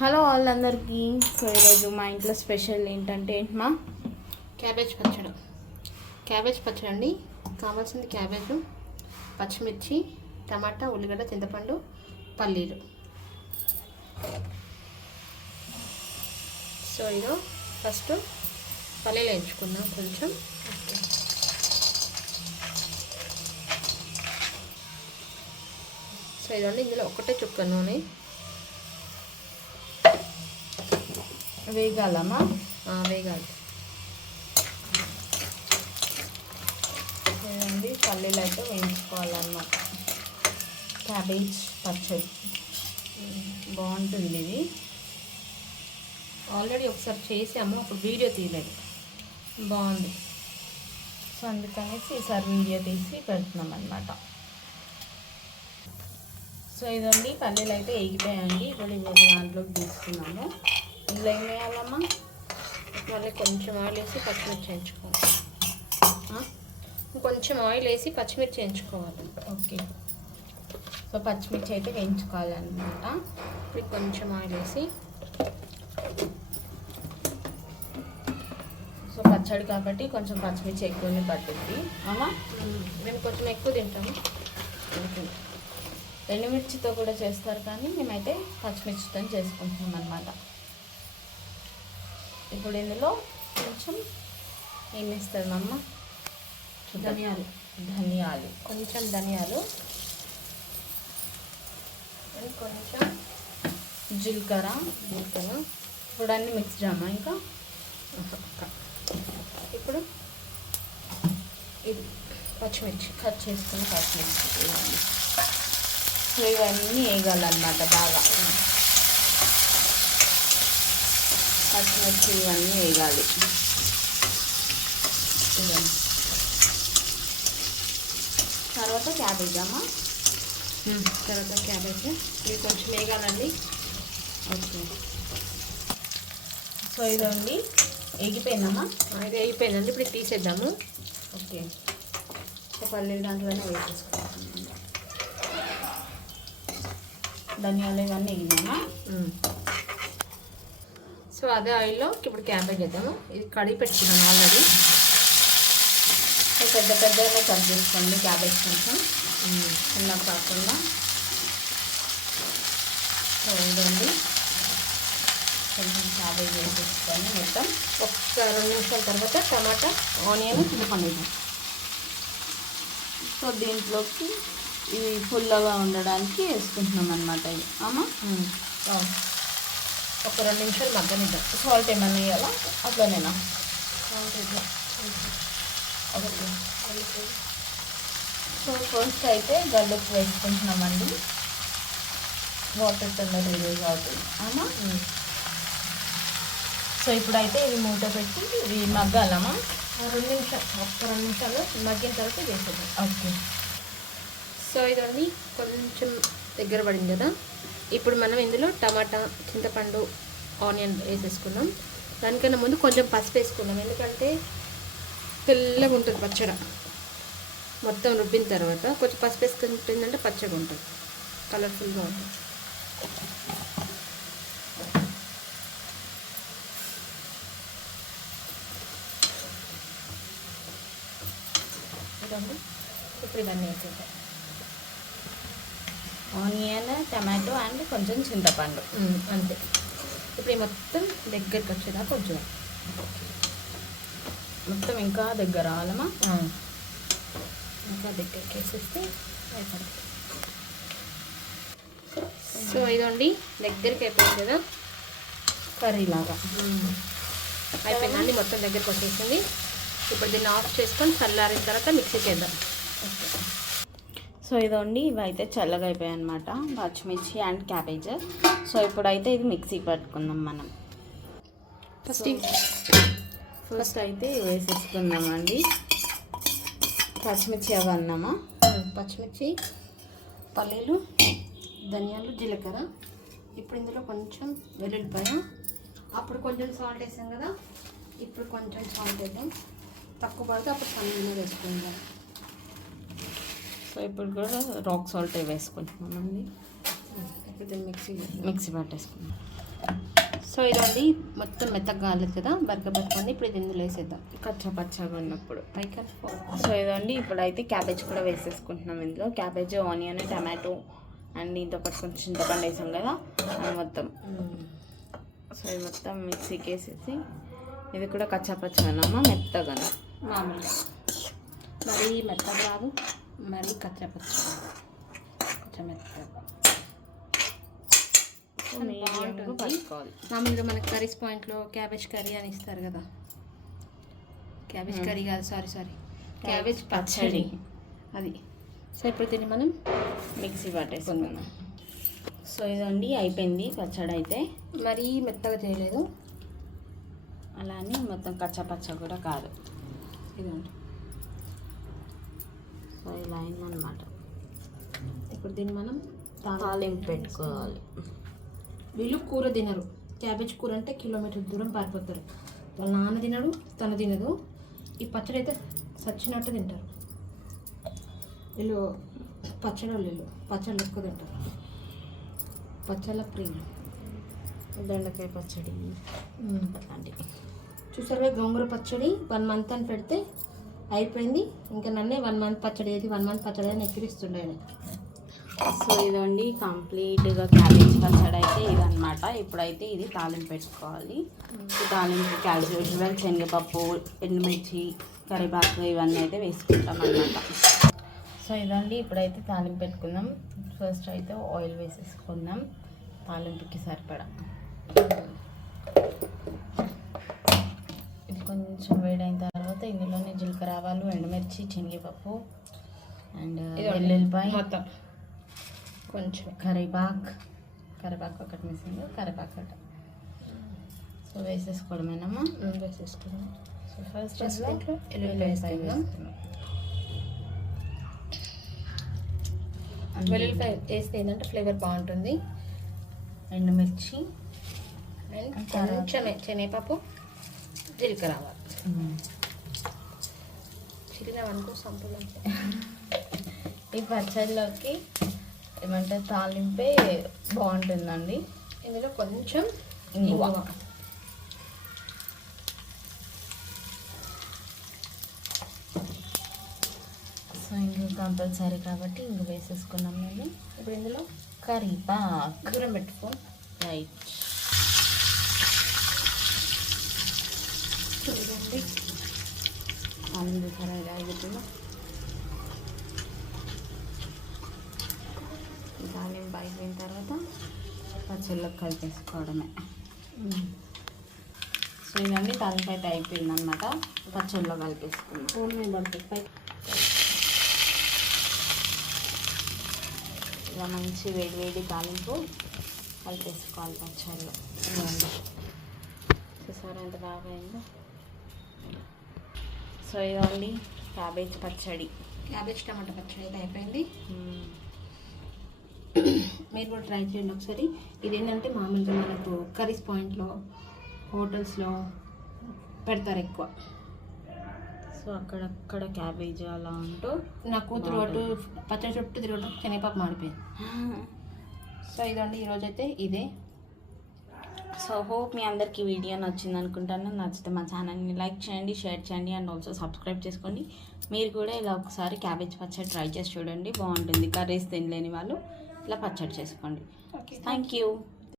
Hello వాళ్ళందరికీ. So ఈరోజు మా ఇంట్లో స్పెషల్ ఏంటంటే ఏంటి మా క్యాబేజ్ పచ్చడి. క్యాబేజ్ పచ్చడి అండి. కావాల్సింది క్యాబేజ్ పచ్చిమిర్చి టమాటా ఉల్లిగడ్డ చింతపండు పల్లీలు. సో ఇదో ఫస్ట్ పల్లీలు వేయించుకుందాం కొంచెం. సో ఇదండి ఇందులో ఒకటే చుక్క నూనె. వేగాలమ్మా? వేగాలి. ఇదండి పల్లీలు అయితే వేయించుకోవాలన్నమాట. క్యాబేజ్ పచ్చడి. బాగుంటుంది ఇది. ఆల్రెడీ ఒకసారి చేసాము అప్పుడు వీడియో తీయలేదు. బాగుంది. సో అందుకనేసి ఈసారి వీడియో తీసి పెడుతున్నాం అనమాట సో ఇదండి పల్లీలు అయితే వేగిపోయాయండి ఇప్పుడు దాంట్లోకి తీసుకున్నాము. ఇందులో ఏం వేయాలమ్మా. మళ్ళీ కొంచెం ఆయిల్ వేసి పచ్చిమిర్చి వేయించుకోవాలి. కొంచెం ఆయిల్ వేసి పచ్చిమిర్చి వేయించుకోవాలి. ఓకే. సో పచ్చిమిర్చి అయితే వేయించుకోవాలన్నమాట. ఇప్పుడు కొంచెం ఆయిల్ వేసి. సో పచ్చడి కాబట్టి కొంచెం పచ్చిమిర్చి ఎక్కువనే పట్టుద్ది అమ్మా మేము కొంచెం ఎక్కువ తింటాము. ఓకే. ఎండుమిర్చితో కూడా చేస్తారు కానీ మేమైతే పచ్చిమిర్చితో చేసుకుంటున్నాం అనమాట ఇప్పుడు ఇందులో కొంచెం ఏం వేస్తారు అమ్మ ధనియాలు. ధనియాలు. కొంచెం ధనియాలు. అండ్ కొంచెం జీలకర్ర. జీలకర్ర. ఇప్పుడు అన్నీ మిక్స్ చేయమా ఇంకా. ఇప్పుడు ఇది పచ్చిమిర్చి. కట్ చేసుకుని పచ్చిమిర్చి ఇవన్నీ వేయగలన్నమాట బాగా. పచ్చిమిర్చి ఇవన్నీ వేయాలి. తర్వాత క్యాబేజ్ అమ్మ? తర్వాత క్యాబేజ్. ఇవి కొంచెం వేగాలండి. ఓకే. సో ఇదండి ఎగిపోయిందమ్మా ఆ, ఇది అయిపోయిందండి ఇప్పుడు తీసేద్దాము. ఓకే. పల్లీలు దాంట్లోనే వేసేసుకుంటాం ధనియాలు ఇవన్నీ ఎగినామా ఉమ్. సో అదే ఆయిల్లో ఇప్పుడు క్యాబేజ్ వేద్దాము ఇది కడిగి పెట్టుకున్నాను ఆల్రెడీ. సో పెద్ద పెద్దగానే కట్ చేసుకోండి క్యాబేజ్ కొంచెం. చిన్న కాకుండా. ఇదండి కొంచెం క్యాబేజ్ వేసేసుకొని మొత్తం ఒక్క రెండు నిమిషాల తర్వాత టమాటా ఆనియన్ చింతపండు వేద్దాం సో దీంట్లోకి ఇవి పుల్లగా ఉండడానికి వేసుకుంటున్నాం అనమాట అమ్మా. ఒక రెండు నిమిషాలు మగ్గనిద్దాం. సాల్ట్ ఏమన్నా వేయాలా? అట్లనేనా? సో ఫస్ట్ అయితే గల్లుకు వేసుకుంటున్నామండి వాటర్ తొందర రిలీజ్ అవుతుంది అమ్మా. సో ఇప్పుడైతే ఇవి మూత పెట్టి ఇవి మగ్గాలమ్మా రెండు నిమిషాలు ఒక్క రెండు నిమిషాలు మగ్గిన తర్వాత వేసేద్దాం. ఓకే. సో ఇదండి కొంచెం దగ్గర పడింది కదా? ఇప్పుడు మనం ఇందులో టమాటా చింతపండు ఆనియన్ వేసేసుకున్నాం దానికన్నా ముందు కొంచెం పసుపు వేసుకున్నాం ఎందుకంటే తెల్లగా ఉంటుంది పచ్చడి. మొత్తం రుబ్బిన తర్వాత కొంచెం పసుపు వేసుకుంటుందంటే పచ్చగా ఉంటుంది. కలర్ఫుల్గా ఉంటుంది. ఇప్పుడు ఇవన్నీ వేసేద్దాం. ఆనియన్ టమాటో అండ్ కొంచెం చింతపండు. అంతే. ఇప్పుడు ఈ మొత్తం దగ్గరికి వచ్చేదాకా కొంచెం మొత్తం ఇంకా దగ్గర రావాలమ్మా ఇంకా దగ్గరికి వేసేస్తే అయిపోతుంది. సో ఇదండి దగ్గరికి అయిపోయింది కదా? కర్రీ లాగా అయిపోయిందండి మొత్తం దగ్గరికి వచ్చేసింది. ఇప్పుడు దీన్ని ఆఫ్ చేసుకొని చల్లారిన తర్వాత మిక్సీ చేద్దాం. సో ఇదండి ఇవి అయితే చల్లగా అయిపోయాయి అనమాట పచ్చిమిర్చి అండ్ క్యాబేజ్. సో ఇప్పుడైతే ఇది మిక్సీ పట్టుకుందాం మనం. ఫస్ట్ ఫస్ట్ అయితే ఇవి వేసేసుకుందామండి పచ్చిమిర్చి అవి అన్నామా? పచ్చిమిర్చి పల్లీలు ధనియాలు జీలకర్ర. ఇప్పుడు ఇందులో కొంచెం వెల్లుల్లిపాయ. అప్పుడు కొంచెం సాల్ట్ వేసాం కదా ఇప్పుడు కొంచెం సాల్ట్ వేద్దాం. తక్కువ పడితే అప్పుడు సన్నగా వేసుకుందాం. సో ఇప్పుడు కూడా రాక్ సాల్ట్ వేసుకుంటున్నామండి ఇప్పుడు మిక్సీ మిక్సీ పట్టేసుకున్నాం సో ఇదండి మొత్తం మెత్తగా కాలేదు కదా బరక బరకండి ఇప్పుడు ఇది ఇందులో వేసేద్దాం. కచ్చా పచ్చగా ఉన్నప్పుడు. పైకి సో ఇదండి ఇప్పుడైతే క్యాబేజ్ కూడా వేసేసుకుంటున్నాం ఇందులో. క్యాబేజ్ ఆనియన్ టమాటో అండ్ దీంతో పాటు కొంచెం చింతపండు వేసాం కదా అది మొత్తం. సో ఇది మొత్తం మిక్సీకి వేసేసి ఇది కూడా కచ్చా పచ్చగానమ్మా మెత్తగా మామూలుగా. మరీ మెత్తగా రాదు మరీ కచ్చపచ్చ. కొంచెం మెత్తగా మామూలుగా మనకి కర్రీస్ పాయింట్లో క్యాబేజ్ కర్రీ అని ఇస్తారు కదా. క్యాబేజ్ కర్రీ కాదు సారీ సారీ. క్యాబేజ్ పచ్చడి. అది. సో ఇప్పుడు దీన్ని మనం మిక్సీ పట్టేసుకున్నాం సో ఇదండి అయిపోయింది పచ్చడి అయితే. మరీ మెత్తగా చేయలేదు. అలా అని మొత్తం కచ్చా పచ్చ కూడా కాదు. ఇదండి. సో ఇలా అయిందనమాట ఇప్పుడు దీన్ని మనం తాలింపు పెట్టుకోవాలి. వీళ్ళు కూర తినరు. క్యాబేజ్ కూర అంటే కిలోమీటర్ దూరం పారిపోతారు. వాళ్ళ నాన్న తినడు తను తినదు. ఈ పచ్చడి అయితే సచ్చినట్టు తింటారు. వీళ్ళు పచ్చడి వాళ్ళు. పచ్చళ్ళు ఎక్కువ తింటారు. పచ్చళ్ళ ప్రియులు. దొండకాయ పచ్చడి అలాంటివి చూసారుగా గోంగూర పచ్చడి? వన్ మంత్ అని పెడితే అయిపోయింది. ఇంకా నన్నే వన్ మంత్ పచ్చడి ఏది వన్ మంత్ పచ్చడి అని ఎక్కిరిస్తుండే ఆయన. సో ఇదండి కంప్లీట్గా క్యాబేజ్ పచ్చడి అయితే ఇదన్నమాట. ఇప్పుడైతే ఇది తాలింపు పెట్టుకోవాలి. తాలింపు యూజువల్ శనగపప్పు ఎండుమిర్చి కరివేపాకు ఇవన్నీ అయితే వేసుకుంటాం అన్నమాట. సో ఇదండి ఇప్పుడైతే తాలింపు పెట్టుకుందాం. ఫస్ట్ అయితే ఆయిల్ వేసేసుకుందాం. తాలింపుకి సరిపడా. కొంచెం వేడైన తర్వాత ఇందులోనే జీలకర్ర ఆవాలు ఎండుమిర్చి శనగపప్పు అండ్ వెల్లుల్లిపాయ. మొత్తం. కొంచెం కరివేపాక్. కరివేపాకు ఒకటి మిస్సింగ్ కరివేపాకు ఒకటి. సో వేసేసుకోవడమేనమ్మా ఉమ్, వేసేసుకున్నాం సో ఫస్ట్ వేసుకున్నాం. వెల్లుల్లిపాయ వేస్తే ఏంటంటే ఫ్లేవర్ బాగుంటుంది. ఎండుమిర్చి? కొంచెమే శనగపప్పు. జీలకర్ర ఆవాలు ఉమ్. చిరినవనుకో సంపూర్ణ ఈ పచ్చడిలోకి ఏమంటారు తాలింపే బాగుంటుందండి. ఇందులో కొంచెం ఇంగువ. ఇంగువ సో ఇంక కంపల్సరీ కాబట్టి ఇంక వేసేసుకున్నాం మేము. ఇప్పుడు ఇందులో కరివేపాక్ దూరం పెట్టుకో. రైట్. ఆనంద సరే ఆగుతుందా తాలింపు అయిపోయిన తర్వాత పచ్చళ్ళలో కలిపేసుకోవడమే. సో ఇదండి తాలింపు అయితే అయిపోయింది అనమాట పచ్చళ్ళలో కలిపేసుకున్నాం ఇలా మంచి వేడి వేడి తాలింపు కలిపేసుకోవాలి పచ్చళ్ళలో ఇదిగోండి. చూసారా ఎంత బాగా అయిందో. సో ఇదండి క్యాబేజ్ పచ్చడి. క్యాబేజ్ టమాటా పచ్చడి అయితే అయిపోయింది. మీరు కూడా ట్రై చేయండి ఒకసారి. ఇది ఏంటంటే మామూలుగా మనకు కర్రీస్ పాయింట్లో హోటల్స్లో పెడతారు ఎక్కువ. సో అక్కడక్కడ క్యాబేజ్ అలా ఉంటూ నా కూతురు అటు పచ్చడి చుట్టూ తిరగడం శనగపాప మాడిపోయింది. సో ఇదండి ఈరోజు అయితే ఇదే. సో హోప్ మీ అందరికీ వీడియో నచ్చింది అనుకుంటాను. నచ్చితే మా ఛానల్ని లైక్ చేయండి షేర్ చేయండి అండ్ ఆల్సో సబ్స్క్రైబ్ చేసుకోండి. మీరు కూడా ఇలా ఒకసారి క్యాబేజ్ పచ్చడి ట్రై చేసి చూడండి. బాగుంటుంది. కర్రీస్ తినలేని వాళ్ళు ఇలా పచ్చడి చేసుకోండి. Okay thank you